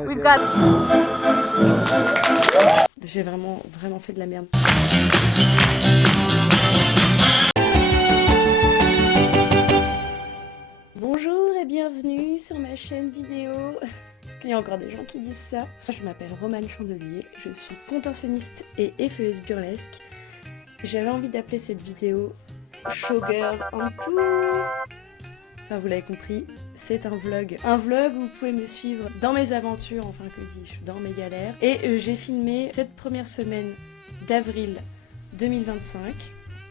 We've got... J'ai vraiment fait de la merde. Bonjour et bienvenue sur ma chaîne vidéo. Est-ce qu'il y a encore des gens qui disent ça? Je m'appelle Romane Chandelier, je suis contorsionniste et effeuilleuse burlesque. J'avais envie d'appeler cette vidéo Showgirl on Tour. Enfin, vous l'avez compris, c'est un vlog. Un vlog où vous pouvez me suivre dans mes aventures, enfin que dis-je, dans mes galères. Et j'ai filmé cette première semaine d'avril 2025.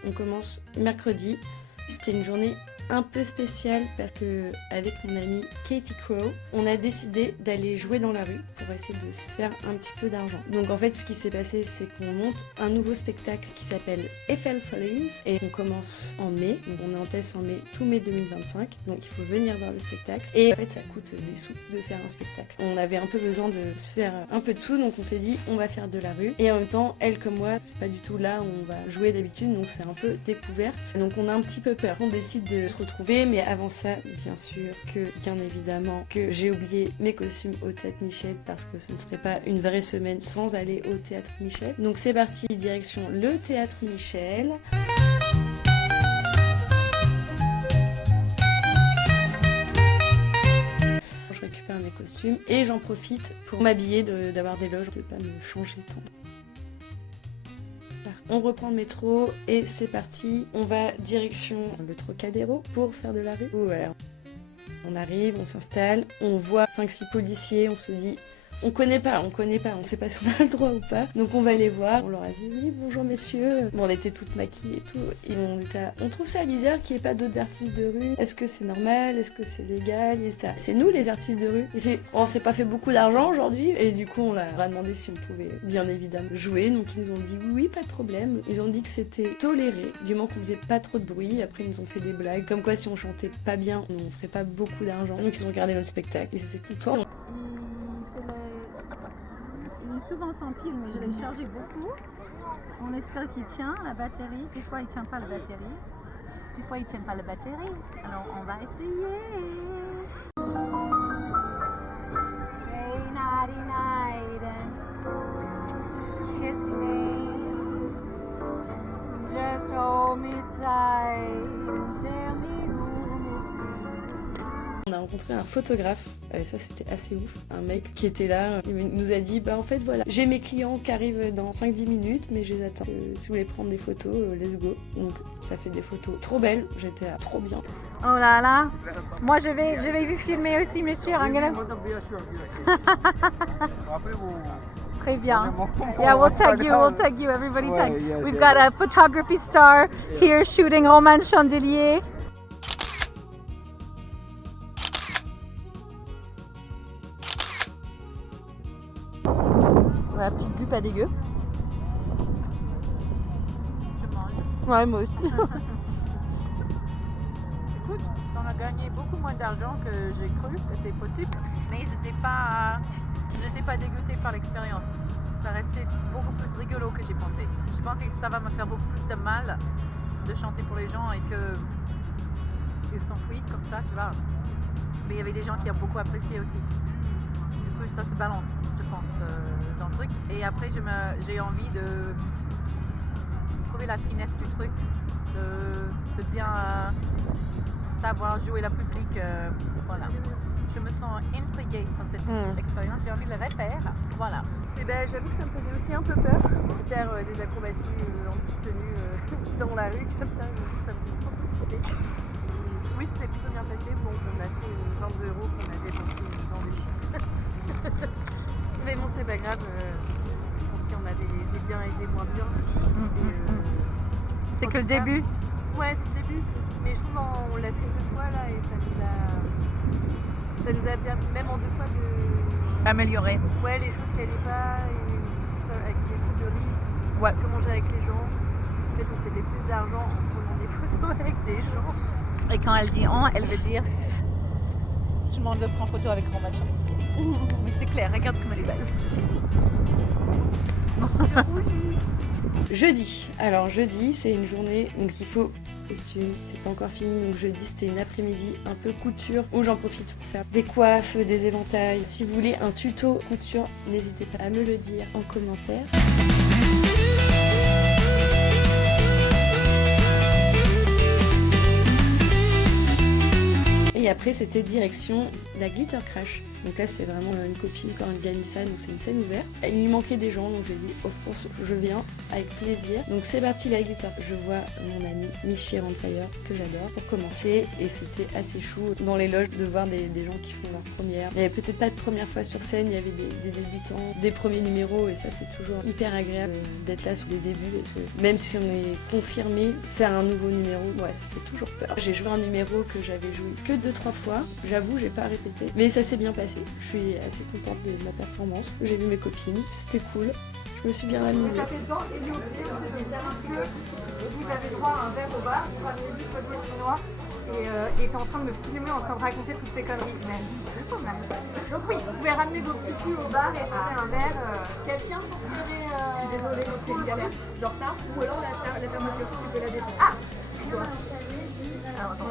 On commence mercredi. C'était une journée un peu spéciale parce que avec mon amie Katie Crow, on a décidé d'aller jouer dans la rue pour essayer de se faire un petit peu d'argent. Donc en fait ce qui s'est passé c'est qu'on monte un nouveau spectacle qui s'appelle Eiffel Follies et on commence en mai, donc on est en test en mai, tout mai 2025, donc il faut venir voir le spectacle et en fait ça coûte des sous de faire un spectacle. On avait un peu besoin de se faire un peu de sous donc on s'est dit on va faire de la rue et en même temps elle comme moi c'est pas du tout là où on va jouer d'habitude donc c'est un peu découverte donc on a un petit peu peur. On décide de se retrouver mais avant ça bien évidemment que j'ai oublié mes costumes au Théâtre Michel parce que ce ne serait pas une vraie semaine sans aller au Théâtre Michel. Donc c'est parti, direction le Théâtre Michel. Je récupère mes costumes et j'en profite pour m'habiller, d'avoir des loges, de pas me changer tant. On reprend le métro et c'est parti. On va direction le Trocadéro pour faire de la rue. Voilà. On arrive, on s'installe, on voit 5-6 policiers, on se dit on connaît pas, on sait pas si on a le droit ou pas. Donc on va les voir, on leur a dit oui bonjour messieurs. Bon on était toutes maquillées et tout et on trouve ça bizarre qu'il n'y ait pas d'autres artistes de rue. Est-ce que c'est normal? Est-ce que c'est légal? Et ça, c'est nous les artistes de rue. Il fait on s'est pas fait beaucoup d'argent aujourd'hui et du coup on leur a demandé si on pouvait bien évidemment jouer. Donc ils nous ont dit oui pas de problème. Ils ont dit que c'était toléré du moment qu'on faisait pas trop de bruit. Après ils nous ont fait des blagues comme quoi si on chantait pas bien on ferait pas beaucoup d'argent. Donc ils ont regardé notre spectacle, ils étaient contents. Il est souvent sans pile, mais je l'ai chargé beaucoup. On espère qu'il tient la batterie. Des fois, il tient pas la batterie. Des fois, il tient pas la batterie. Alors, on va essayer. Hey, nighty night and kiss me. Just hold me tight and tell me who miss me. On a rencontré un photographe, ça c'était assez ouf, un mec qui était là, il nous a dit bah en fait voilà, j'ai mes clients qui arrivent dans 5-10 minutes mais je les attends, si vous voulez prendre des photos, let's go. Donc ça fait des photos trop belles, j'étais là, trop bien. Oh là là, moi je vais vous filmer aussi monsieur, Très bien. Yeah, we'll tag you, everybody tag. We've got a photography star here shooting Romane Chandelier. Voilà, petite vue pas dégueu. Je mange. Ouais, moi aussi. Écoute, on a gagné beaucoup moins d'argent que j'ai cru, c'était possible. Mais j'étais pas dégoûtée par l'expérience. Ça restait beaucoup plus rigolo que j'ai pensé. Je pensais que ça va me faire beaucoup plus de mal de chanter pour les gens et qu'ils s'enfuient comme ça, tu vois. Mais il y avait des gens qui ont beaucoup apprécié aussi. Du coup, ça se balance, je pense, dans le truc. Et après, j'ai envie de trouver la finesse du truc, de bien savoir jouer la public. Voilà. Je me sens intriguée par cette expérience, j'ai envie de le refaire. Voilà. Et ben, j'avoue que ça me faisait aussi un peu peur de faire des acrobaties en petite tenue dans la rue, comme ça me faisait trop flipper. Oui, c'était plutôt bien passé. Bon, on a fait 22 € qu'on a dépensé dans des chips. Mais bon, c'est pas grave. Je pense qu'il y en a des biens et des moins bien. C'est que le début. Ouais, c'est le début. Mais je trouve on l'a fait 2 fois là et ça nous a bien, même en 2 fois, de Améliorer. ouais, les choses qu'elle n'est pas, et avec les trucs de rythme, Ouais. comment gérer avec les gens. En fait, on s'est fait plus d'argent en prenant des photos avec des gens. Et quand elle dit on, elle veut dire tout le monde veut prendre photo avec Romane Chandelier. Mais c'est clair, regarde comme elle est belle. Jeudi. Alors jeudi, c'est une journée donc il faut costume, c'est pas encore fini. Donc jeudi, c'était une après-midi un peu couture où j'en profite pour faire des coiffes, des éventails. Si vous voulez un tuto couture, n'hésitez pas à me le dire en commentaire. Et après, c'était direction la Glitter Crash. Donc là, c'est vraiment une copine quand elle gagne ça, donc c'est une scène ouverte. Il lui manquait des gens, donc j'ai dit, of course, je viens avec plaisir. Donc c'est parti la Glitter. Je vois mon ami Michi Randfire, que j'adore, pour commencer. Et c'était assez chou dans les loges de voir des gens qui font leur première. Il n'y avait peut-être pas de première fois sur scène, il y avait des débutants, des premiers numéros, et ça, c'est toujours hyper agréable d'être là sur les débuts. Parce que même si on est confirmé, faire un nouveau numéro, ouais, ça fait toujours peur. J'ai joué un numéro que j'avais joué que 2-3 fois. J'avoue, j'ai pas répété, mais ça s'est bien passé. Je suis assez contente de ma performance. J'ai vu mes copines, c'était cool. Je me suis bien amusée. Ça fait temps, et lui aussi, vous avez droit à un verre au bar, vous ramenez du côté chinois, et t'es en train de me filmer, en train de raconter toutes ces conneries. Mais c'est pas mal. Donc oui, vous pouvez ramener vos petits culs au bar et faire un verre. Quelqu'un pour tirer... Désolée, c'est une galère. Genre ça, ou alors la thermoscope, tu peux la descendre. Ah, toi. Alors attends,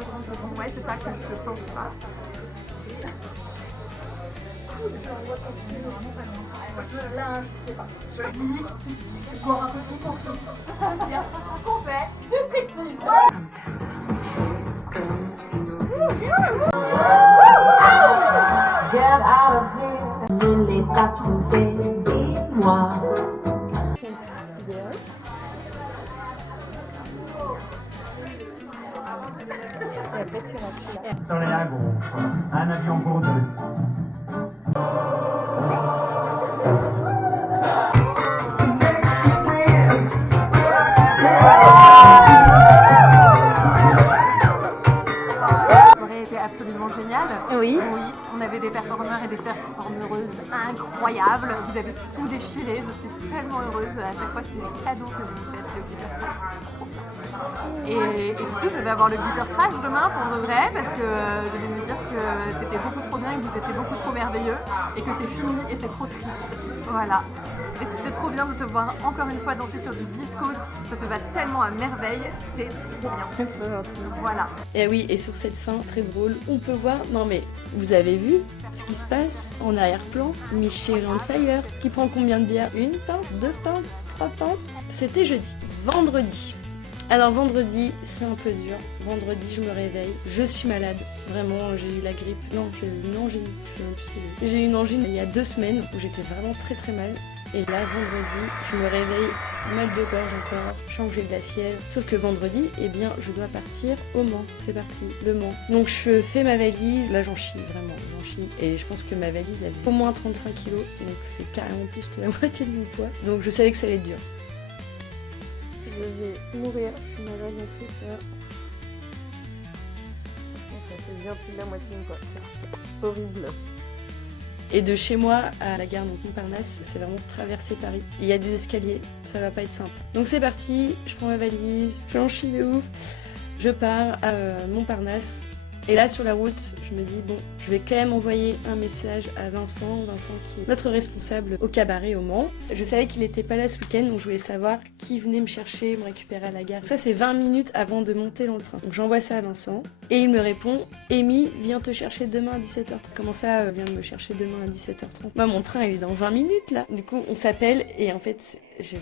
ouais, c'est ça que je sens pas. Là, je sais pas. Je dis, boire un peu plus pour tout. Dire qu'on fait du striptease. Get out of here, ne l'ai pas trouvé, dis-moi. Pistolet à gauche, un avion pour deux. La soirée était absolument géniale. Oui. Oui, on avait des performeurs et des performeuses incroyables. Vous avez tout déchiré. Je suis tellement heureuse. À chaque fois, c'est des cadeaux que vous me faites, le Glitter Crash. Et du coup, je vais avoir le Glitter Crash demain pour de vrai parce que je vais me dire que c'était beaucoup trop bien et que vous étiez beaucoup trop merveilleux et que c'est fini et c'est trop triste. Voilà. Et c'était trop bien de te voir encore une fois danser sur du disco. Ça te va tellement à merveille. C'est trop bien. C'est trop gentil. Voilà. Et oui, et sur cette fin très drôle, on peut voir, non mais vous avez vu ce qui se passe en arrière-plan, Michi Randfire qui prend combien de bières? 1 pinte, 2 pintes, 3 pintes? C'était jeudi. Vendredi. Alors vendredi, c'est un peu dur. Vendredi, je me réveille. Je suis malade. Vraiment, j'ai eu la grippe. J'ai eu une angine il y a 2 semaines où j'étais vraiment très très mal. Et là, vendredi, je me réveille, mal de gorge encore, je sens que j'ai de la fièvre. Sauf que vendredi, eh bien, je dois partir au Mans. C'est parti, le Mans. Donc je fais ma valise. Là, j'en chie, vraiment, j'en chie. Et je pense que ma valise, elle faisait au moins 35 kilos. Donc c'est carrément plus que la moitié de mon poids. Donc je savais que ça allait être dur. Je vais mourir, je suis malade en plus. Ça fait bien plus de la moitié de quoi. C'est horrible. Et de chez moi à la gare Montparnasse, c'est vraiment traverser Paris. Il y a des escaliers, ça va pas être simple. Donc c'est parti, je prends ma valise, j'en chie de ouf. Je pars à Montparnasse. Et là sur la route, je me dis bon, je vais quand même envoyer un message à Vincent qui est notre responsable au cabaret au Mans. Je savais qu'il n'était pas là ce week-end, donc je voulais savoir qui venait me chercher, me récupérer à la gare. Donc ça c'est 20 minutes avant de monter dans le train. Donc j'envoie ça à Vincent et il me répond Amy vient te chercher demain à 17h30. Comment ça vient de me chercher demain à 17h30? Moi mon train il est dans 20 minutes là. Du coup on s'appelle et en fait j'ai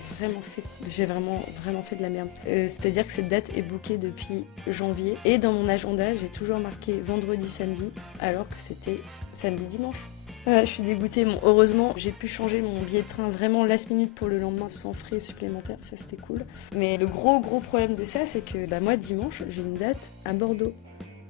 vraiment fait de la merde. C'est-à-dire que cette date est bookée depuis janvier et dans mon agenda j'ai toujours marqué vendredi samedi alors que c'était samedi dimanche. Je suis dégoûtée. Bon, heureusement j'ai pu changer mon billet de train vraiment last minute pour le lendemain sans frais supplémentaires, ça c'était cool. Mais le gros problème de ça c'est que moi dimanche j'ai une date à Bordeaux.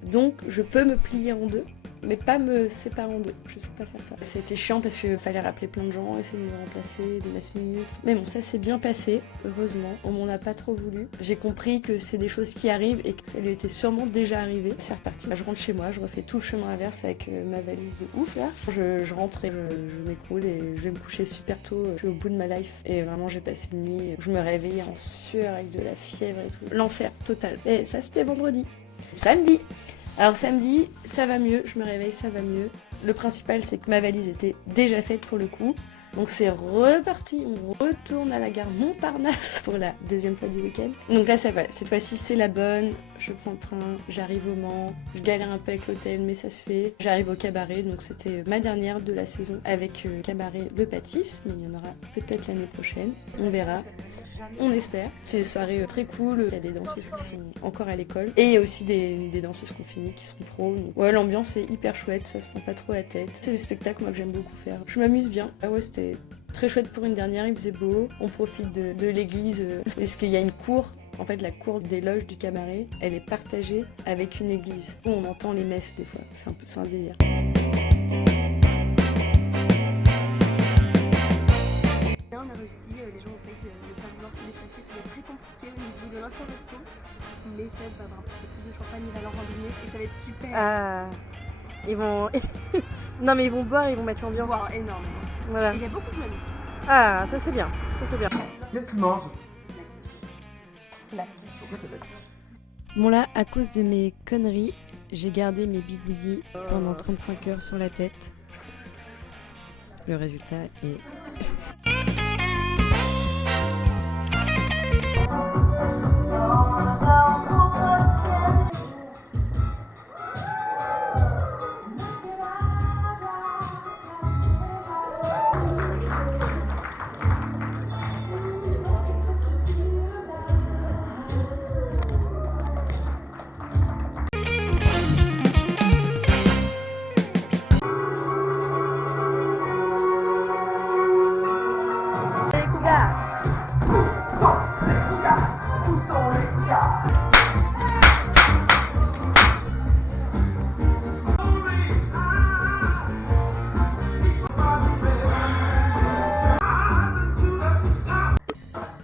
Donc je peux me plier en deux, mais pas me séparer en deux. Je sais pas faire ça. C'était chiant parce qu'il fallait rappeler plein de gens, essayer de me remplacer de last minute. Mais bon, ça s'est bien passé, heureusement. On m'en a pas trop voulu. J'ai compris que c'est des choses qui arrivent et que ça lui était sûrement déjà arrivé. C'est reparti. Je rentre chez moi, je refais tout le chemin inverse avec ma valise de ouf là. Je rentre et je m'écroule et je vais me coucher super tôt. Je suis au bout de ma life. Et vraiment, j'ai passé une nuit. Je me réveillais en sueur avec de la fièvre et tout. L'enfer total. Et ça, c'était vendredi. Samedi. Alors samedi, ça va mieux, je me réveille, ça va mieux. Le principal, c'est que ma valise était déjà faite pour le coup. Donc c'est reparti, on retourne à la gare Montparnasse pour la deuxième fois du week-end. Donc là ça va, cette fois-ci c'est la bonne, je prends le train, j'arrive au Mans, je galère un peu avec l'hôtel mais ça se fait. J'arrive au cabaret, donc c'était ma dernière de la saison avec cabaret Le Pâtisse, mais il y en aura peut-être l'année prochaine, on verra. On espère. C'est des soirées très cool. Il y a des danseuses qui sont encore à l'école. Et il y a aussi des danseuses qu'on finit qui sont pros. Donc, ouais, l'ambiance est hyper chouette. Ça se prend pas trop la tête. C'est des spectacles, moi, que j'aime beaucoup faire. Je m'amuse bien. Ah ouais, c'était très chouette pour une dernière. Il faisait beau. On profite de l'église. Parce qu'il y a une cour. En fait, la cour des loges du cabaret, elle est partagée avec une église. On entend les messes des fois. C'est un délire. On a réussi, les gens ont fait ne pas vouloir se déplacer, c'était très compliqué au niveau de l'information. Mais Seb va avoir un petit peu plus de champagne, il va leur randonner et ça va être super. Ah, ils vont. Non, mais ils vont boire, ils vont mettre l'ambiance. Wow, énormément. Voilà. Et il y a beaucoup de jeunes. Ah, ça c'est bien. Ça c'est bien. Qu'est-ce que tu manges? Bon là, à cause de mes conneries, j'ai gardé mes bigoudis pendant 35 heures sur la tête. Le résultat est...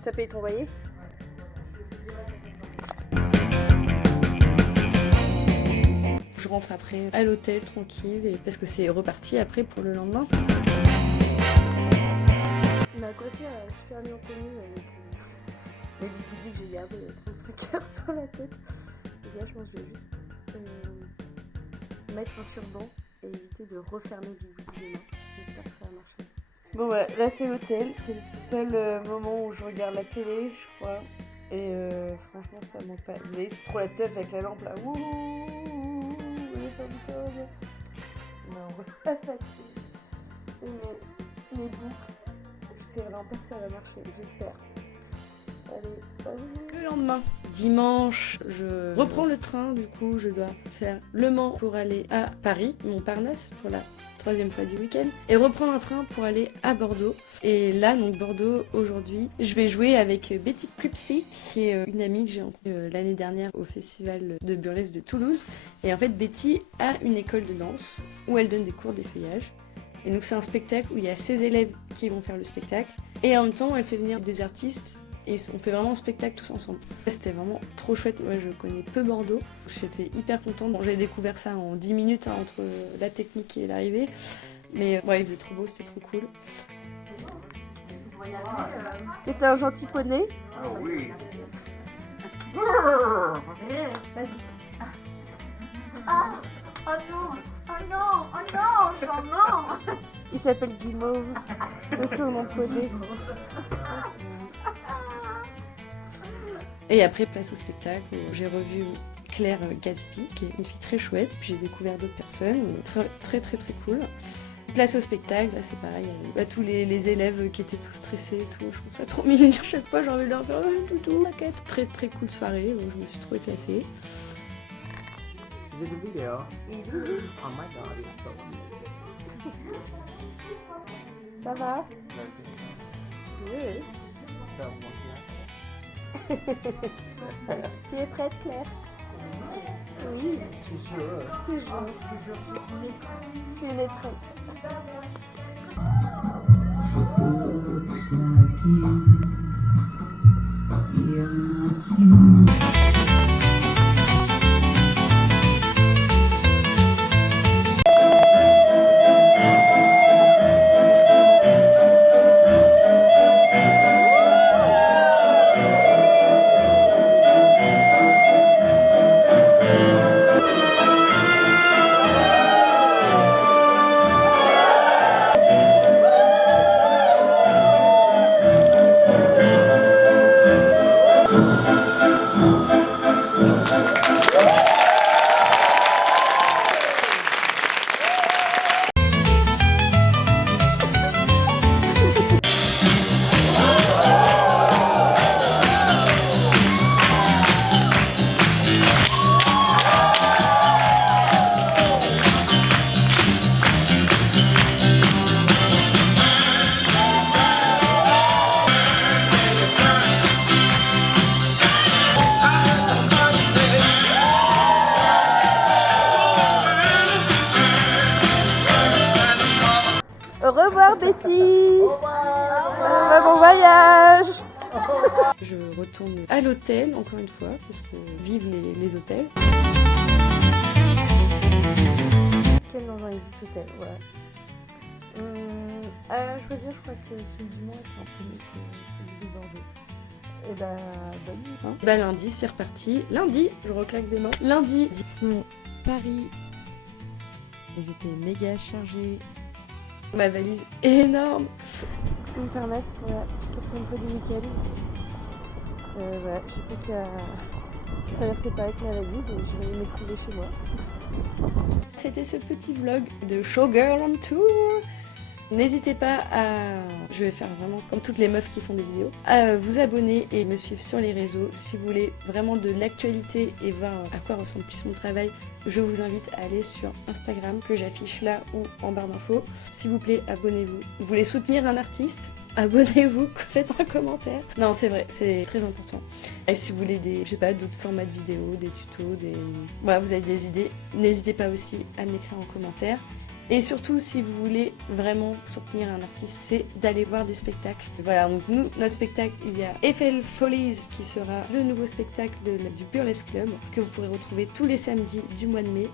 T'as payé ton loyer? Je rentre après à l'hôtel tranquille, et... parce que c'est reparti après pour le lendemain. Ma côté a super bien tenu avec les bigoudis que j'ai gardé 35 heures sur la tête. Et là, je pense que je vais juste mettre un turban et éviter de refermer le bigoudi des mains. J'espère que ça va marcher. Bon, ouais, là c'est l'hôtel. C'est le seul moment où je regarde la télé, je crois. Et franchement, ça manque pas. Vous voyez, c'est trop la teuf avec la lampe là. Ouh, les fantômes. Non, pas ça. C'est mes boucles. Je sais vraiment pas si ça va marcher, j'espère. Allez. Le lendemain, dimanche, je reprends le train, du coup je dois faire Le Mans pour aller à Paris, Montparnasse pour la troisième fois du week-end, et reprendre un train pour aller à Bordeaux. Et là, donc Bordeaux, aujourd'hui, je vais jouer avec Betty Cripsey, qui est une amie que j'ai rencontrée l'année dernière au festival de burlesque de Toulouse. Et en fait, Betty a une école de danse où elle donne des cours d'effeuillage. Et donc c'est un spectacle où il y a ses élèves qui vont faire le spectacle, et en même temps, elle fait venir des artistes. Et on fait vraiment un spectacle tous ensemble. C'était vraiment trop chouette. Moi, je connais peu Bordeaux. J'étais hyper contente. Bon, j'ai découvert ça en 10 minutes entre la technique et l'arrivée. Mais ouais, il faisait trop beau, c'était trop cool. T'es un gentil poney? Ah oui. Oh non! Oh non! Oh non! Oh non! Il s'appelle Guimauve. C'est son nom de poney. Et après, place au spectacle, j'ai revu Claire Gatsby, qui est une fille très chouette. Puis j'ai découvert d'autres personnes, très cool. Place au spectacle, là c'est pareil, il y avait tous les élèves qui étaient tous stressés et tout. Je trouve ça trop mignon. Chaque fois, j'ai envie de leur faire toutou, t'inquiète. Très cool soirée, je me suis trop éclatée. Is it a video? Oh my god, it's so amazing. Ça va? Okay. Oui. So, Tu es prête, Claire? Oui, toujours. toujours. Tu es prête. revoir Betty. Bon voyage. Je retourne à l'hôtel, encore une fois, parce que vive les hôtels. Quel nom dans les 10 hôtels, voilà. À choisir, je crois que celui du Mans est un peu mieux que celui de Bordeaux. Et bah, bonne nuit. Hein. Bah lundi, c'est reparti. Lundi, je reclaque des mains. Lundi, direction Paris. J'étais méga chargée. Ma valise est énorme. Montparnasse pour la 4e fois du week-end. Voilà, j'ai plus qu'à traverser Paris avec ma valise et je vais m'écrouler chez moi. C'était ce petit vlog de Showgirl on Tour. N'hésitez pas à, je vais faire vraiment comme toutes les meufs qui font des vidéos, à vous abonner et me suivre sur les réseaux. Si vous voulez vraiment de l'actualité et voir à quoi ressemble plus mon travail, je vous invite à aller sur Instagram que j'affiche là ou en barre d'infos. S'il vous plaît, abonnez-vous. Vous voulez soutenir un artiste ? Abonnez-vous, faites un commentaire. Non, c'est vrai, c'est très important. Et si vous voulez je sais pas, d'autres formats de vidéos, des tutos, voilà, vous avez des idées, n'hésitez pas aussi à me l'écrire en commentaire. Et surtout, si vous voulez vraiment soutenir un artiste, c'est d'aller voir des spectacles. Voilà, donc nous, notre spectacle, il y a Eiffel Follies qui sera le nouveau spectacle du Burlesque Club que vous pourrez retrouver tous les samedis du mois de mai.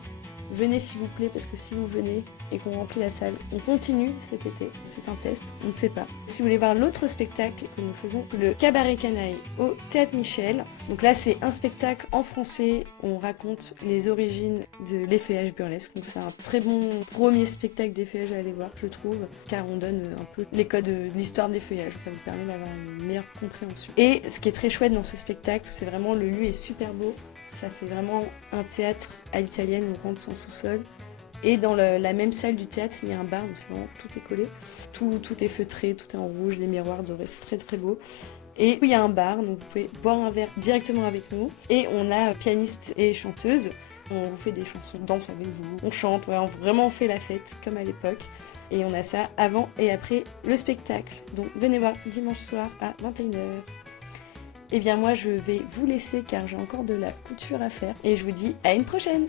Venez s'il vous plaît, parce que si vous venez et qu'on remplit la salle, on continue cet été, c'est un test, on ne sait pas. Si vous voulez voir l'autre spectacle que nous faisons, le Cabaret Canaille au Théâtre Michel, donc là c'est un spectacle en français, on raconte les origines de l'effeuillage burlesque, donc c'est un très bon premier spectacle d'effeuillage à aller voir, je trouve, car on donne un peu les codes de l'histoire de l'effeuillage, ça vous permet d'avoir une meilleure compréhension. Et ce qui est très chouette dans ce spectacle, c'est vraiment, le lieu est super beau. Ça fait vraiment un théâtre à l'italienne, on rentre sans sous-sol. Et dans la même salle du théâtre, il y a un bar, donc c'est vraiment, tout est collé. Tout est feutré, tout est en rouge, des miroirs dorés, c'est très très beau. Et il y a un bar, donc vous pouvez boire un verre directement avec nous. Et on a pianiste et chanteuse. On vous fait des chansons, danse avec vous, on chante, ouais, on fait la fête comme à l'époque. Et on a ça avant et après le spectacle. Donc venez voir dimanche soir à 21h. Eh bien moi je vais vous laisser car j'ai encore de la couture à faire et je vous dis à une prochaine.